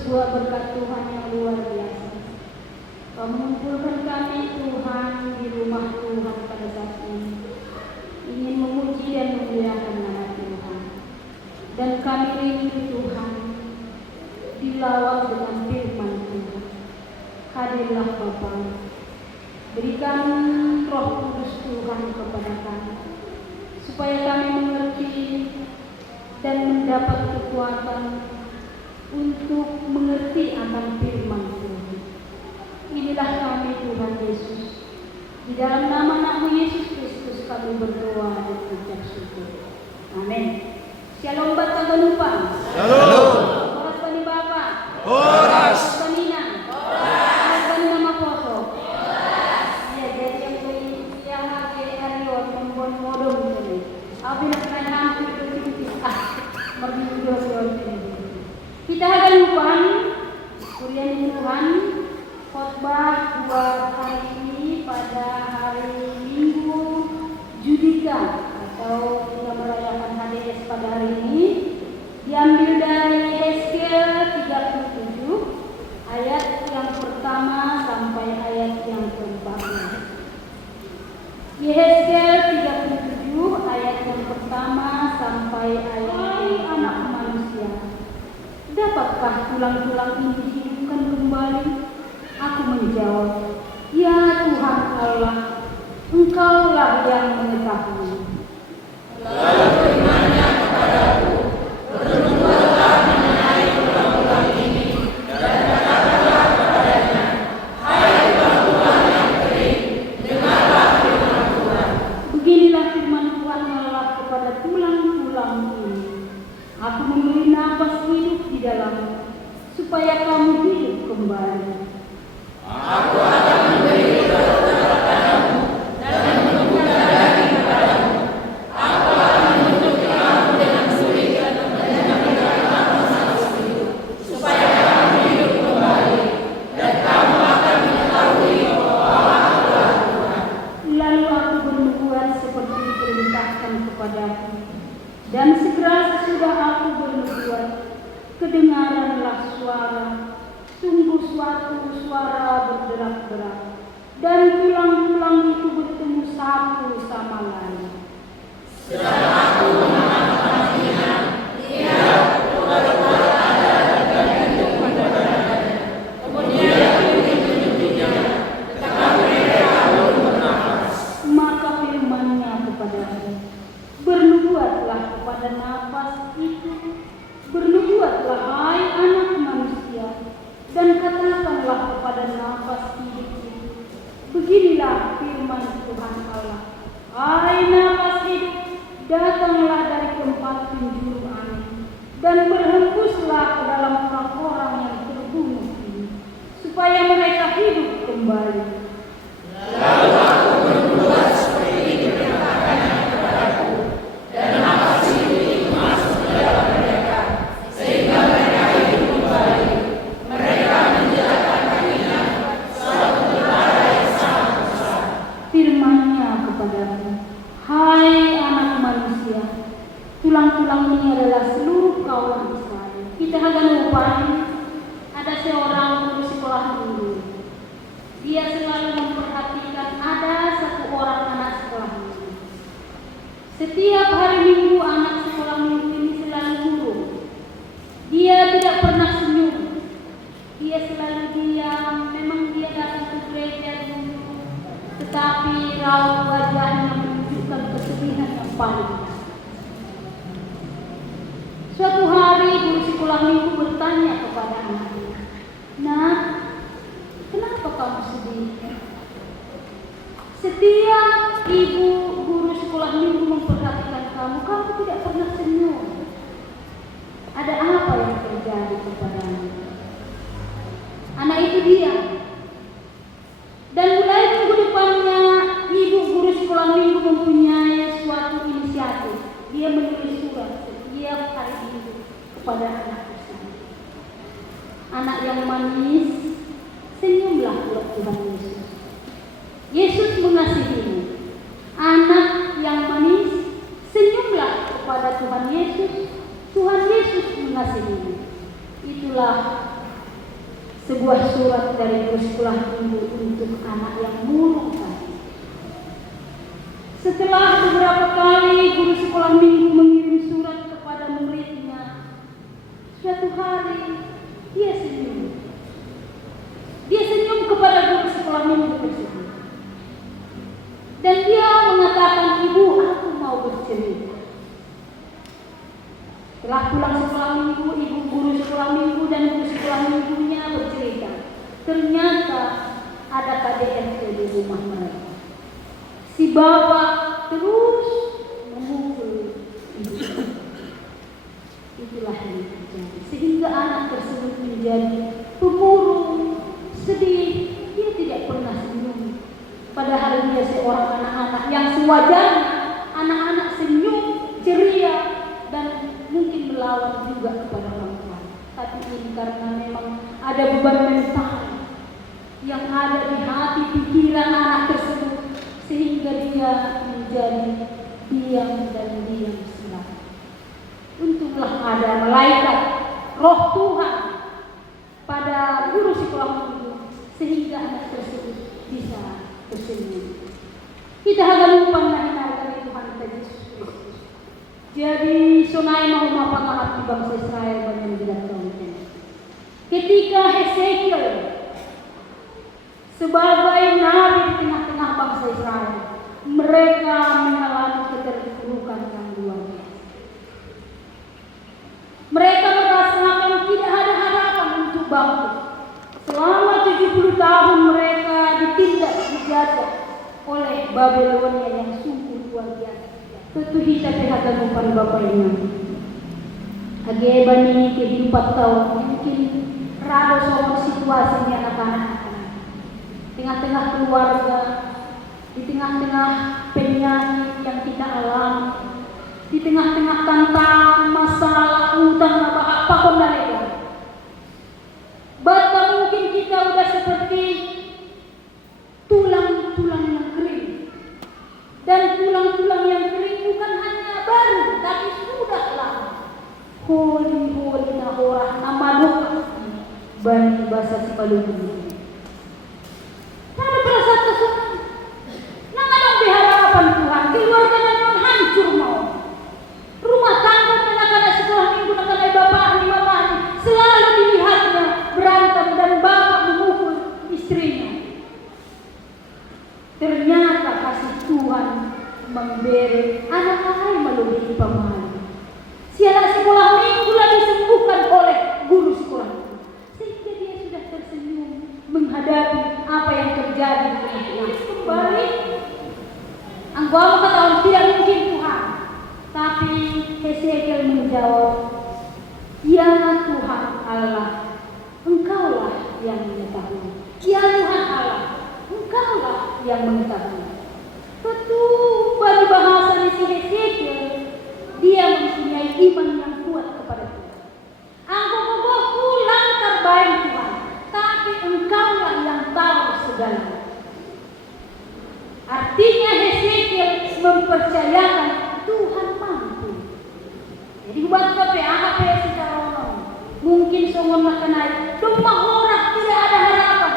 sebuah berkat Tuhan yang luar biasa. Kau mengumpulkan kami Tuhan di rumah Tuhan pada saat ini, ingin memuji dan memuliakan nama Tuhan. Dan kami rindu Tuhan dilawat dengan firman Tuhan. Hadirlah Bapa, berikan Roh Kudus Tuhan kepada kami, supaya kami mengerti dan mendapat kekuatan untuk mengerti akan firman Tuhan. Inilah kami Tuhan Yesus. Di dalam nama anakmu Yesus Kristus kami berdoa dan mengucap syukur. Amin. Shalom Bapak Banupa. Shalom. Horas Bani Bapak. Horas. Banina. Horas Bani Nama Poso. Ya, jadi yang ke Arion membon modong ini. Abis nak hampir itu kita akan lupa kuliah Tuhan khotbah buat hari ini pada hari Minggu Judika atau kita merayakan HDS pada hari ini, diambil dari Yesaya 37 ayat yang pertama sampai ayat yang ke-14. Yesaya 37 ayat yang pertama sampai ayat anak manusia. Dapatkah tulang-tulang ini dihidupkan kembali? Aku menjawab, ya Tuhan Allah, Engkaulah yang mengetahui. Lalu firman-Nya kepadaku, bernubuatlah mengenai tulang-tulang ini, dan katakanlah kepadanya, hai tulang-tulang yang kering, dengarlah firman Tuhan. Beginilah firman Tuhan Allah kepada tulang-tulang ini. Aku memberi nafas hidup di dalammu, supaya kamu hidup kembali. Aku akan memberi roh kepadamu dan menumbuhkan daging kepadamu. Aku akan menunjuk kamu dengan sulit dan memberikan nafas hidup, supaya kamu hidup kembali, dan kamu akan mengetahui bahwa Akulah Tuhan. Lalu aku bernubuat seperti diperintahkan kepadaku, dan segera sesudah aku bernubuat, kedengaranlah suara, sungguh suatu suara berderak-derak, dan tulang-tulang itu bertemu satu sama lain. Sedang aku mengatasinya, ia berbuat ada dan hidup padanya. Kemudian ditunjuk-tunjuknya, tetapi mereka belum bernafas. Maka firman-Nya kepadaku, bernubuatlah kepada nafas itu, bernubuatlah hai anak manusia, dan katakanlah kepada nafas hidup itu, beginilah firman Tuhan Allah, hai nafas hidup, datanglah dari tempat penjuru angin, dan berhembuslah ke dalam orang-orang yang terbunuh ini, supaya mereka hidup kembali. Lalu aku berbuat seperti diperintahkannya kepadaku, dan nafas hidup itu masuk ke dalam mereka, sehingga mereka hidup kembali. Mereka menjalankan kakinya suatu perkara yang sangat besar. Firman-Nya kepadaku, hai anak manusia, tulang-tulang ini adalah seluruh kaum Israel. Kita akan lupa, ada seorang guru sekolah minggu. Dia selalu memperhatikan ada satu orang anak sekolah minggu. Setiap hari Minggu anak sekolah minggu ini selalu murung. Dia tidak pernah senyum. Dia selalu diam. Memang dia datang ke gereja dulu, tetapi raut wajahnya menunjukkan kesedihan yang paling. Suatu hari guru sekolah minggu bertanya kepada anaknya, "Nak, kenapa kamu sedih?" Setiap ibu guru sekolah minggu memperhatikan kamu, kamu tidak pernah senyum. Ada apa yang terjadi kepadamu? Anak itu diam. Dan mulai minggu depannya, ibu guru sekolah minggu mempunyai suatu inisiatif. Dia menulis surat setiap hari minggu kepada anak tersebut. Anak yang manis, senyumlah buat Tuhan Yesus. Yesus mengasihimu. Anak yang manis, senyumlah kepada Tuhan Yesus. Tuhan Yesus mengasihimu. Itulah sebuah surat dari guru sekolah minggu untuk anak yang murung tadi. Setelah beberapa kali guru sekolah minggu mengirim surat kepada muridnya, suatu hari dia senyum. Dia senyum kepada guru sekolah minggu tersebut. Dan dia mengatakan, "Ibu, aku mau bercerita." Setelah pulang sekolah minggu, ibu guru sekolah minggu dan guru sekolah minggunya bercerita. Ternyata ada KDRT di rumah mereka. Si bapak terus memukul ibu. Itulah yang terjadi. Sehingga anak tersebut menjadi pemurung, sedih. Dia tidak pernah senyum. Padahal dia seorang anak-anak yang sewajarnya anak-anak senyum, ceria, dan mungkin melawan juga kepada orang tua. Tapi ini karena memang ada beban mental yang ada di hati pikiran anak tersebut, sehingga dia menjadi diam dan diam silam. Untunglah ada malaikat roh Tuhan pada guru sekolah minggu, sehingga anak tersebut bisa tersenyum. Kita akan lupa mengenalkan Tuhan kita Yesus Kristus. Jadi sonai mau mapangahat di bangsa Israel banyak tidak tahu. Ketika Hesekiel sebagai nabi di tengah-tengah bangsa Israel, mereka mengalami keterpurukan yang luar biasa. Mereka merasakan tidak ada harapan untuk bangkit. Selama 70 tahun mereka ditindas, dijajah oleh Babelonia yang sungguh luar biasa. Tentu kita pihak lupa Bapak ini. Ageban ini kehidupan tahun mungkin rada soal situasi anak-anak. Tengah-tengah keluarga, di tengah-tengah penyanyi yang kita alami, di tengah-tengah tantangan, masalah, utang, apa pun mereka. Bahkan mungkin kita udah seperti tulang-tulang yang kering. Dan tulang-tulang yang kering bukan hanya baru, tapi sudah lama. Holi-holi na orang nama doa bani bahasa Sipalungun. Karena perasaan kesukaan. Nang ada harapan Tuhan, keluarga memang hancur mau. Rumah tangga anak-anak sekolah minggu, anak-anak bapak, mama selalu dilihatnya berantem dan bapak memukul istrinya. Ternyata kasih Tuhan memberi anak-anak melebihi pemahaman. Si anak sekolah minggu lagi disembuhkan oleh guru sekolah, sehingga dia sudah tersenyum menghadapi apa yang terjadi di tengah-tengah. Kembali, anggota ketahuan tidak mungkin Tuhan. Tapi Hesekiel menjawab, "Ya Tuhan Allah, Engkaulah yang mengetahui. Ya Tuhan Allah, Engkaulah yang mengetahui." Betul, bagi bahasa si Hesekiel, dia mempunyai iman yang kuat kepada Tuhan. Aku pulang terbaik Tuhan, tapi Engkaulah yang tahu segalanya. Artinya Hesekiel mempercayakan Tuhan mampu. Jadi buat PPAHP secara umum, mungkin semua makanai, rumah orang tidak ada harapan.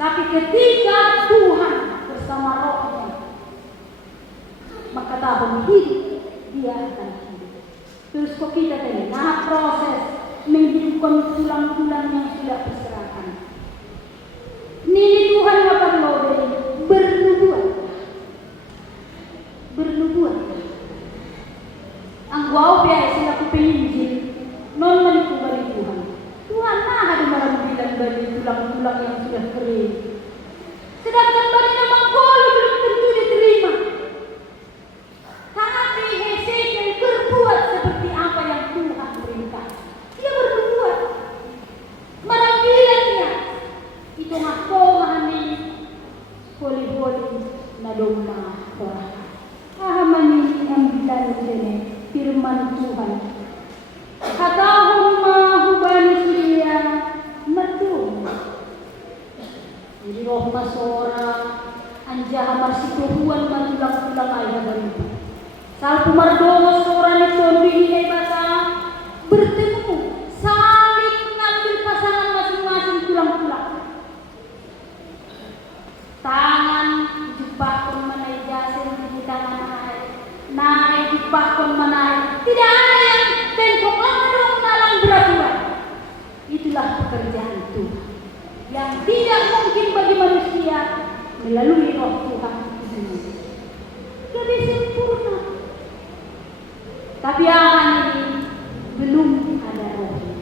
Tapi ketika Tuhan bersama Rohnya, maka tahun hidup dia akan hidup. Terus kok kita tadi, nah proses menghidupkan tulang-tulang yang sudah berserakan. Ini Tuhan akan mau bernubuat. Anggau biasa aku penginjil, non menipu bagi Tuhan. Tuhan nah ada malam bilang bagi tulang-tulang yang sudah kering. Sedangkan bagi memang kalau belum tentu diterima. Tapi Hesekiel berbuat seperti apa yang Tuhan perintah. Dia berbuat. Malam bilang dia, itu ngakomani holi-holi na domba orang. Ahamani ambilan sini firman Tuhan. Katahum mahubani siya merdu. Jadi roh masora anjaha masikuhuan matulang-tulang ay nagariba. Sal pumardomo sora ni Tondi ini bahasa bertemu saling mengambil pasangan masing-masing bahkan menaik. Tidak ada yang tengkok langsung nalang beraturan. Itulah pekerjaan Tuhan yang tidak mungkin bagi manusia melalui roh Tuhan itu. Lebih sempurna. Tapi akan ini belum ada rohnya,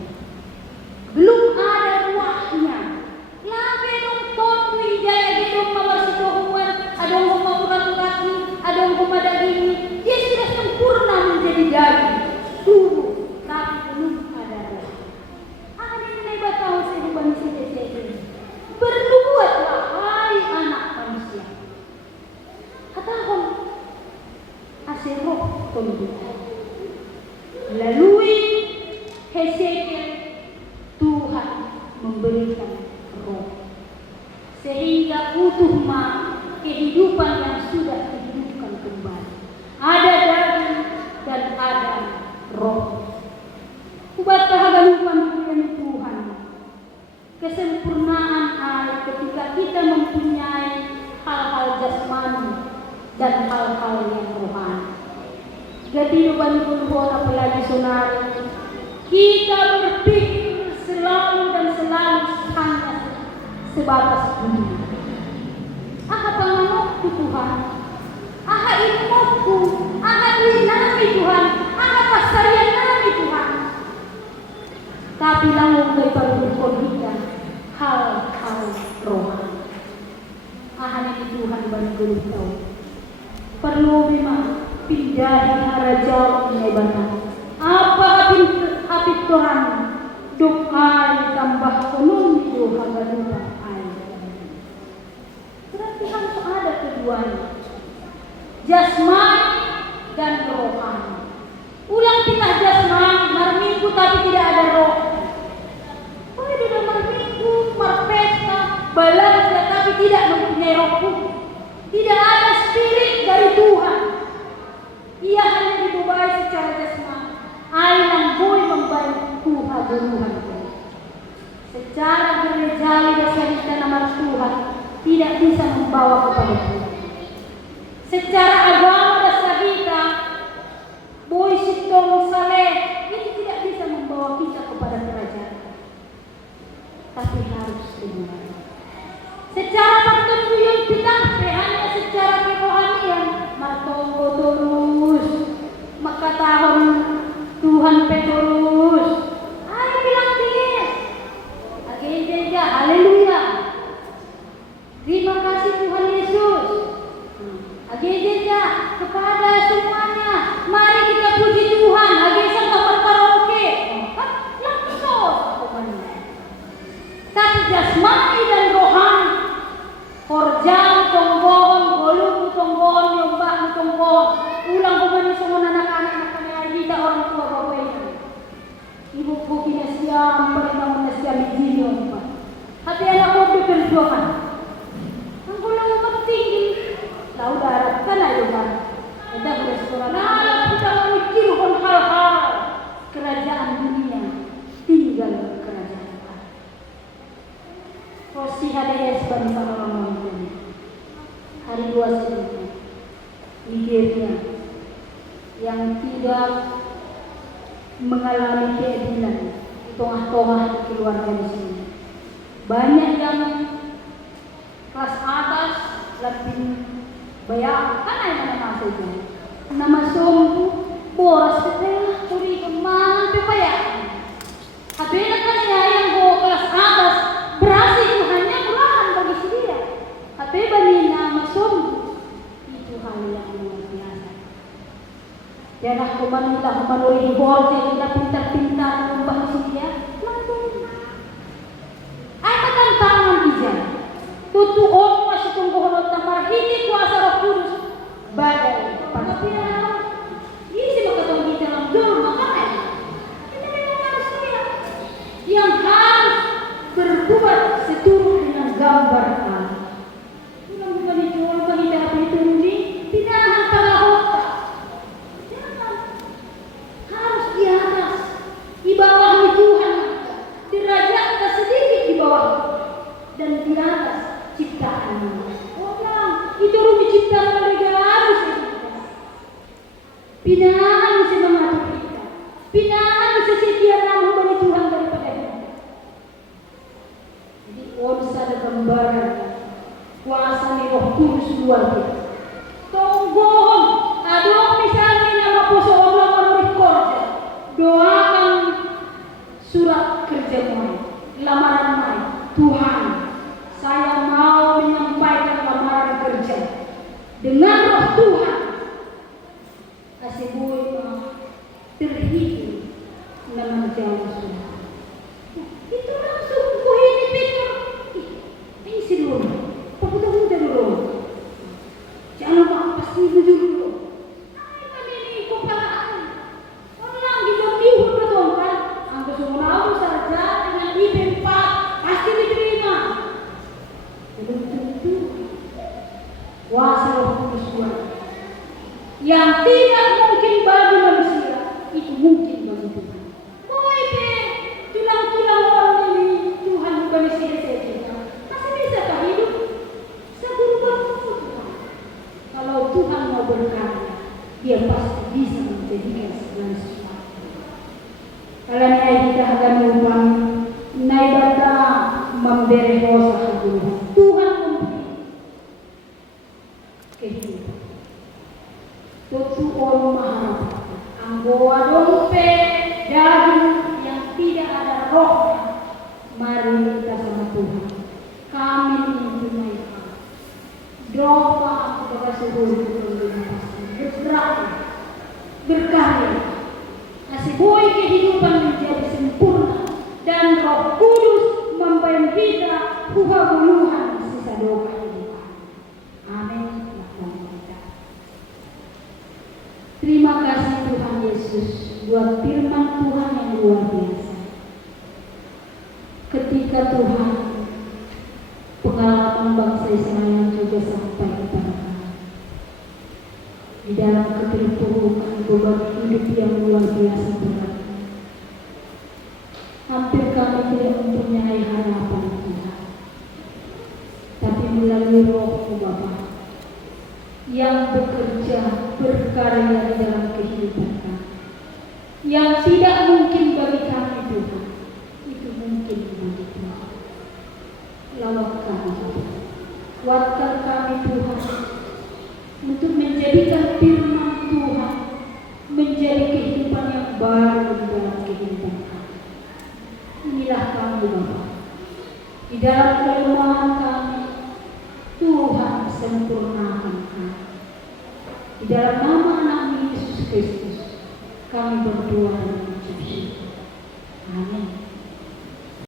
belum ada ruahnya. Labe dong totwi jaya gedong mamarsudohuan, adong kumaurat-urati, adong kumadagini. Dia sudah sempurna menjadi daging, tubuh, tapi belum ada roh. Akan ini lebat tahu saya manusia ini. Berbuatlah hai anak manusia. Katakan asih roh pembukaan. Melalui Hesekiel Tuhan memberikan roh sehingga utuh kehidupan yang sudah dihidupkan kembali. Ada daging dan ada roh. Kubat kahagalupan Tuhan, kesempurnaan Allah ketika kita mempunyai hal-hal jasmani dan hal-hal yang rohani. Jadi beban puluhan apalagi sonari, kita berpikir selalu dan selalu hanya sebatas dunia. Aha panganokku Tuhan, aha ilmuku, aha nami Tuhan, aha pasarian nami Tuhan. Tapi langong kay paruhon kita hal-hal rohani. Aha ni Tuhan banggulong tao. Perlu memang pindahi harajau nebana. Apa hapit Tuhan doai tambah kunun itu hagalupa air. Berarti harus ada keduanya, jasmani dan rohani. Ulang pindah jasmani, marminggu tapi tidak ada roh. Oh itu udah marminggu, marpesta, balanja tapi tidak mempunyai roh. Tidak ada spirit dari Tuhan. Ia hanya dibubai secara jasmani. Air yang boleh membantu Tuhan. Secara gerejawi dasar nama Tuhan tidak bisa membawa kepada Tuhan. Secara agama dasar kita, boy sitong saleh itu tidak bisa membawa kita kepada kerajaan. Tapi harus dengar. Secara pertemuan kita hanya secara kerohanian, martonggo terus, maka tahun Tuhan Petrus, ayo bilang dia, agenda, haleluya, terima kasih Tuhan Yesus, agenda kepada semuanya, mari kita puji Tuhan, agenda sama karaoke, langsung, tapi jasmani dan rohani, korjang tonggon, golong tonggon, nyombah tonggon, ulang kembali semua anak-anak kita orang tua bapaknya. Ibu bukina siam, paling na siam ijinyo pa. Hati anak ko diperjuangan. Ang kulang magtingin, lau darat ka na yun ha. Ada restoran, kita memikirkan hal-hal kerajaan dunia, tinggal kerajaan Allah. Rosi hades bangsa orang ini. Hari 2 September, Nigeria yang tidak mengalami keadilan di tengah-tengah keluarga di sini. Banyak yang kelas atas lebih banyak kan ada nama saja. Nama sompu boras setelah curi kemana pepaya. Habisnya kan yang go kelas atas berhasil itu hanya murahan bagi dia. Tapi bani nama sompu itu hal yang luar biasa. Dan aku manilah melalui borje kita pintar-pintar membahas dia. Apa tantangan ijan? Tutu om masih tunggu honor tamar ini kuasa Roh Kudus badai panas. Ini sih makanya kita dalam jurus makanya. Ini memang manusia yang harus berbuat seturut dengan gambar Allah. Bukan bukan dijual bagi apa itu ini tidak antara otak. Harus di atas, di bawah Tuhan, derajat sedikit di bawah dan di atas ciptaan. Orang itu Pinaan bisa setia namu bagi Tuhan daripada kita. Jadi onsa ada gambaran kuasa ni Roh Kudus luar biasa. Tonggon, adong misalnya nama poso orang kerja, doakan surat kerja mai, lamaran mai. Tuhan, saya mau menyampaikan lamaran kerja dengan Roh Tuhan. Kasih terhibur nama jauh sudah. Itu langsung ku ini Peter. Ini si dulu, pakai dulu. Jangan lupa pasti dulu. Ay, ini kepalaan. Orang kita bihun betul kan? Angka semua saja dengan IP 4 pasti diterima. Belum tentu. Kuasa Roh Kudus yang tidak mungkin bagi manusia itu mungkin bagi Tuhan. Tulang-tulang orang ini Tuhan bukan sia-sia. Masih bisakah hidup? Seberubah Tuhan. Kalau Tuhan mau berkarya, Dia pasti bisa menjadikan segala sesuatu. Kalau kita akan mengubah, naik bata memberi kuasa Tuhan memberi kehidupan. Tutu orang mahal, anggoa dompe daging yang tidak ada rohnya. Mari kita sama Tuhan. Kami tunaikan doa kepada seluruh bergerak, berkarya, kasih boy kehidupan menjadi sempurna dan Roh Kudus membimbing kita hubah-hubungan sisa doa hidup. Amin. Terima kasih Tuhan Yesus buat firman Tuhan yang luar biasa. Ketika Tuhan pengalaman bangsa Israel juga sampai kepada kami. Di dalam keterpurukan beban hidup yang luar biasa berat. Hampir kami tidak mempunyai harapan Tuhan. Tapi melalui Roh-Mu Bapa yang bekerja berkarya di dalam kehidupan kami, yang tidak mungkin bagi kami Tuhan, itu mungkin bagi Tuhan. Lawat kami, kuatkan kami Tuhan untuk menjadikan firman Tuhan menjadi kehidupan yang baru di dalam kehidupan kami. Inilah kami Bapa, di dalam kelemahan kami Tuhan sempurnakan kami. Di dalam nama anak Yesus Kristus kami berdoa.